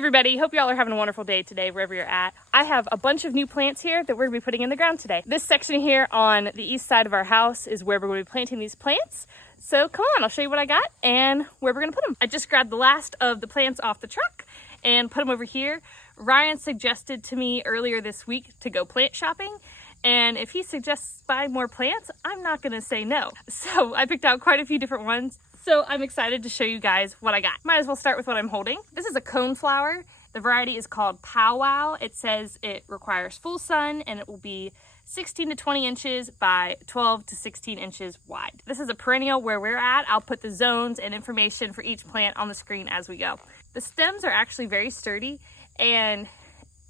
everybody, hope y'all are having a wonderful day today wherever you're at. I have a bunch of new plants here that we're gonna be putting in the ground today. This section here on the east side of our house is where we're gonna be planting these plants. So come on, I'll show you what I got and where we're gonna put them. I just grabbed the last of the plants off the truck and put them over here. Ryan suggested to me earlier this week to go plant shopping. And if he suggests buying more plants, I'm not gonna say no. So I picked out quite a few different ones. So I'm excited to show you guys what I got. Might as well start with what I'm holding. This is a coneflower. The variety is called Pow Wow. It says it requires full sun and it will be 16 to 20 inches by 12 to 16 inches wide. This is a perennial where we're at. I'll put the zones and information for each plant on the screen as we go. The stems are actually very sturdy and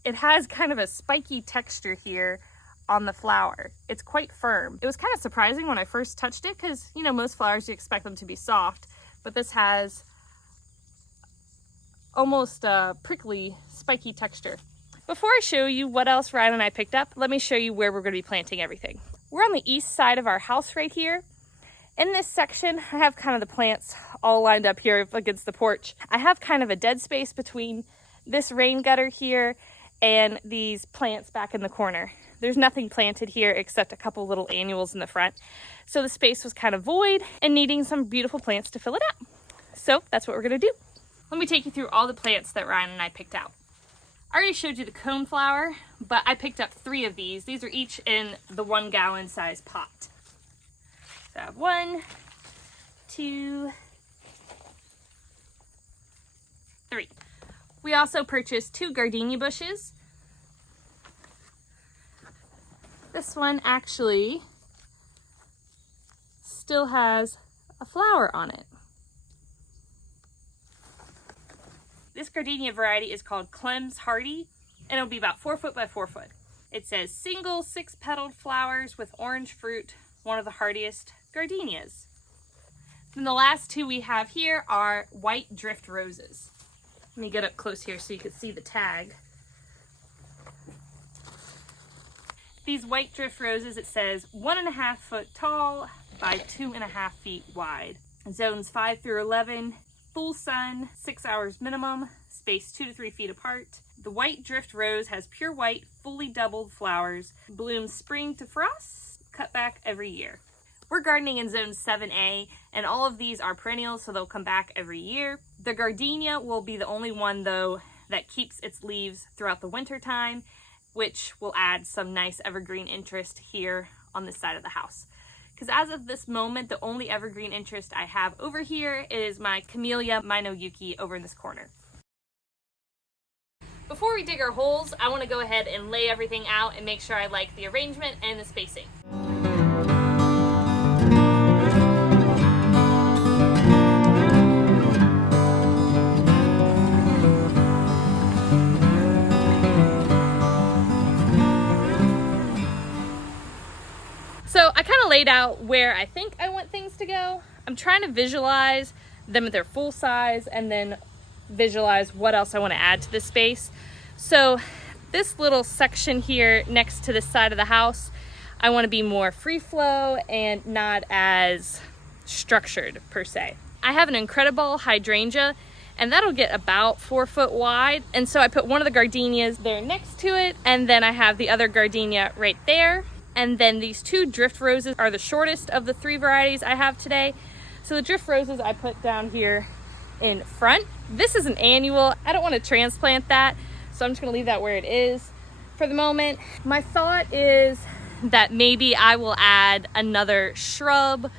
it has kind of a spiky texture here on the flower. It's quite firm. It was kind of surprising when I first touched it because, you know, most flowers you expect them to be soft, but this has almost a prickly, spiky texture. Before I show you what else Ryan and I picked up, let me show you where we're going to be planting everything. We're on the east side of our house right here. In this section, I have kind of the plants all lined up here against the porch. I have kind of a dead space between this rain gutter here and these plants back in the corner. There's nothing planted here except a couple little annuals in the front. So the space was kind of void and needing some beautiful plants to fill it out. So that's what we're gonna do. Let me take you through all the plants that Ryan and I picked out. I already showed you the coneflower, but I picked up 3 of these. These are each in the 1 gallon size pot. So I have 1, 2, 3. We also purchased 2 gardenia bushes. This one actually still has a flower on it. This gardenia variety is called Kleim's Hardy, and it'll be about 4 foot by 4 foot. It says single 6-petaled flowers with orange fruit, one of the hardiest gardenias. Then the last 2 we have here are white drift roses. Let me get up close here so you can see the tag. These white drift roses, it says 1.5 foot tall by 2.5 feet wide. Zones 5 through 11, full sun, 6 hours minimum, spaced 2 to 3 feet apart. The white drift rose has pure white, fully doubled flowers, blooms spring to frost, cut back every year. We're gardening in zone 7A, and all of these are perennials, so they'll come back every year. The gardenia will be the only one, though, that keeps its leaves throughout the winter time, which will add some nice evergreen interest here on this side of the house. Because as of this moment, the only evergreen interest I have over here is my Camellia Yuki over in this corner. Before we dig our holes, I want to go ahead and lay everything out and make sure I like the arrangement and the spacing. So I kind of laid out where I think I want things to go. I'm trying to visualize them at their full size and then visualize what else I want to add to this space. So this little section here next to this side of the house, I want to be more free flow and not as structured per se. I have an incredible hydrangea and that'll get about 4 foot wide. And so I put one of the gardenias there next to it, and then I have the other gardenia right there. And then these 2 drift roses are the shortest of the 3 varieties I have today. So the drift roses I put down here in front. This is an annual. I don't want to transplant that, so I'm just going to leave that where it is for the moment. My thought is that maybe I will add another shrub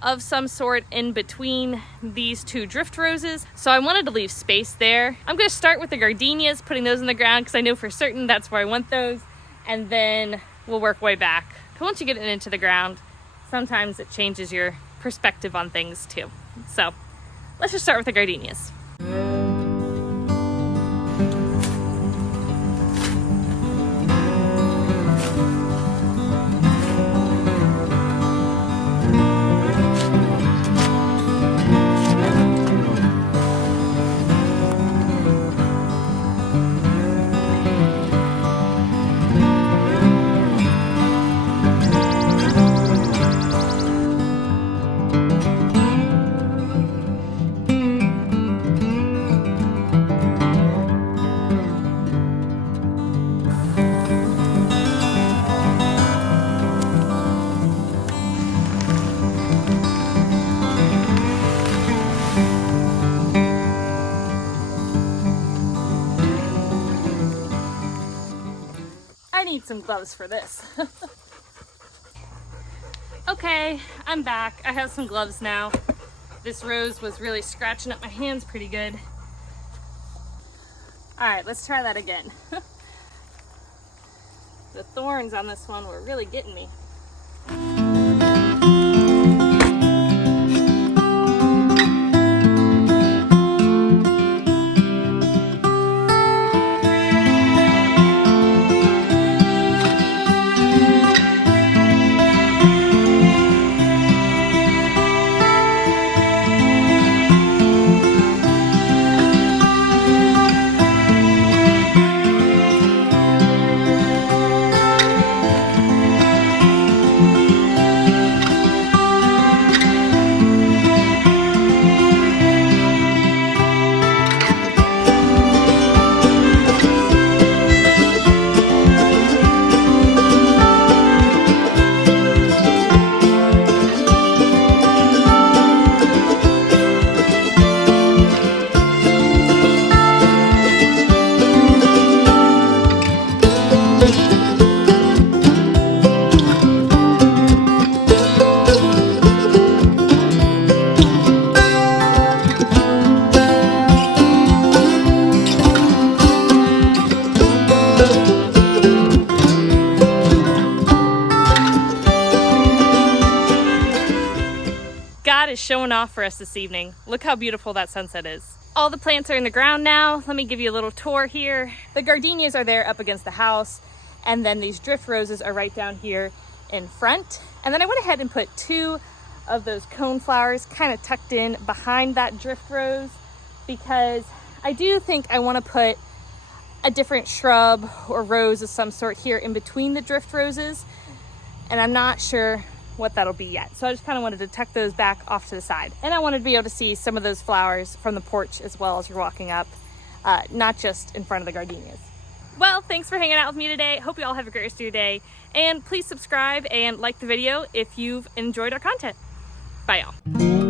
of some sort in between these 2 drift roses. So I wanted to leave space there. I'm going to start with the gardenias, putting those in the ground because I know for certain that's where I want those. And then we'll work way back. Once you get it into the ground, sometimes it changes your perspective on things too. So let's just start with the gardenias. need some gloves for this. Okay, I'm back. I have some gloves now. This rose was really scratching up my hands pretty good. All right, let's try that again. The thorns on this one were really getting me. God is showing off for us this evening. Look how beautiful that sunset is. All the plants are in the ground now. Let me give you a little tour here. The gardenias are there up against the house, and then these drift roses are right down here in front. And then I went ahead and put 2 of those coneflowers kind of tucked in behind that drift rose, because I do think I want to put a different shrub or rose of some sort here in between the drift roses, and I'm not sure what that'll be yet. So I just kind of wanted to tuck those back off to the side. And I wanted to be able to see some of those flowers from the porch as well as you're walking up, not just in front of the gardenias. Well, thanks for hanging out with me today. Hope you all have a great rest of your day. And please subscribe and like the video if you've enjoyed our content. Bye y'all.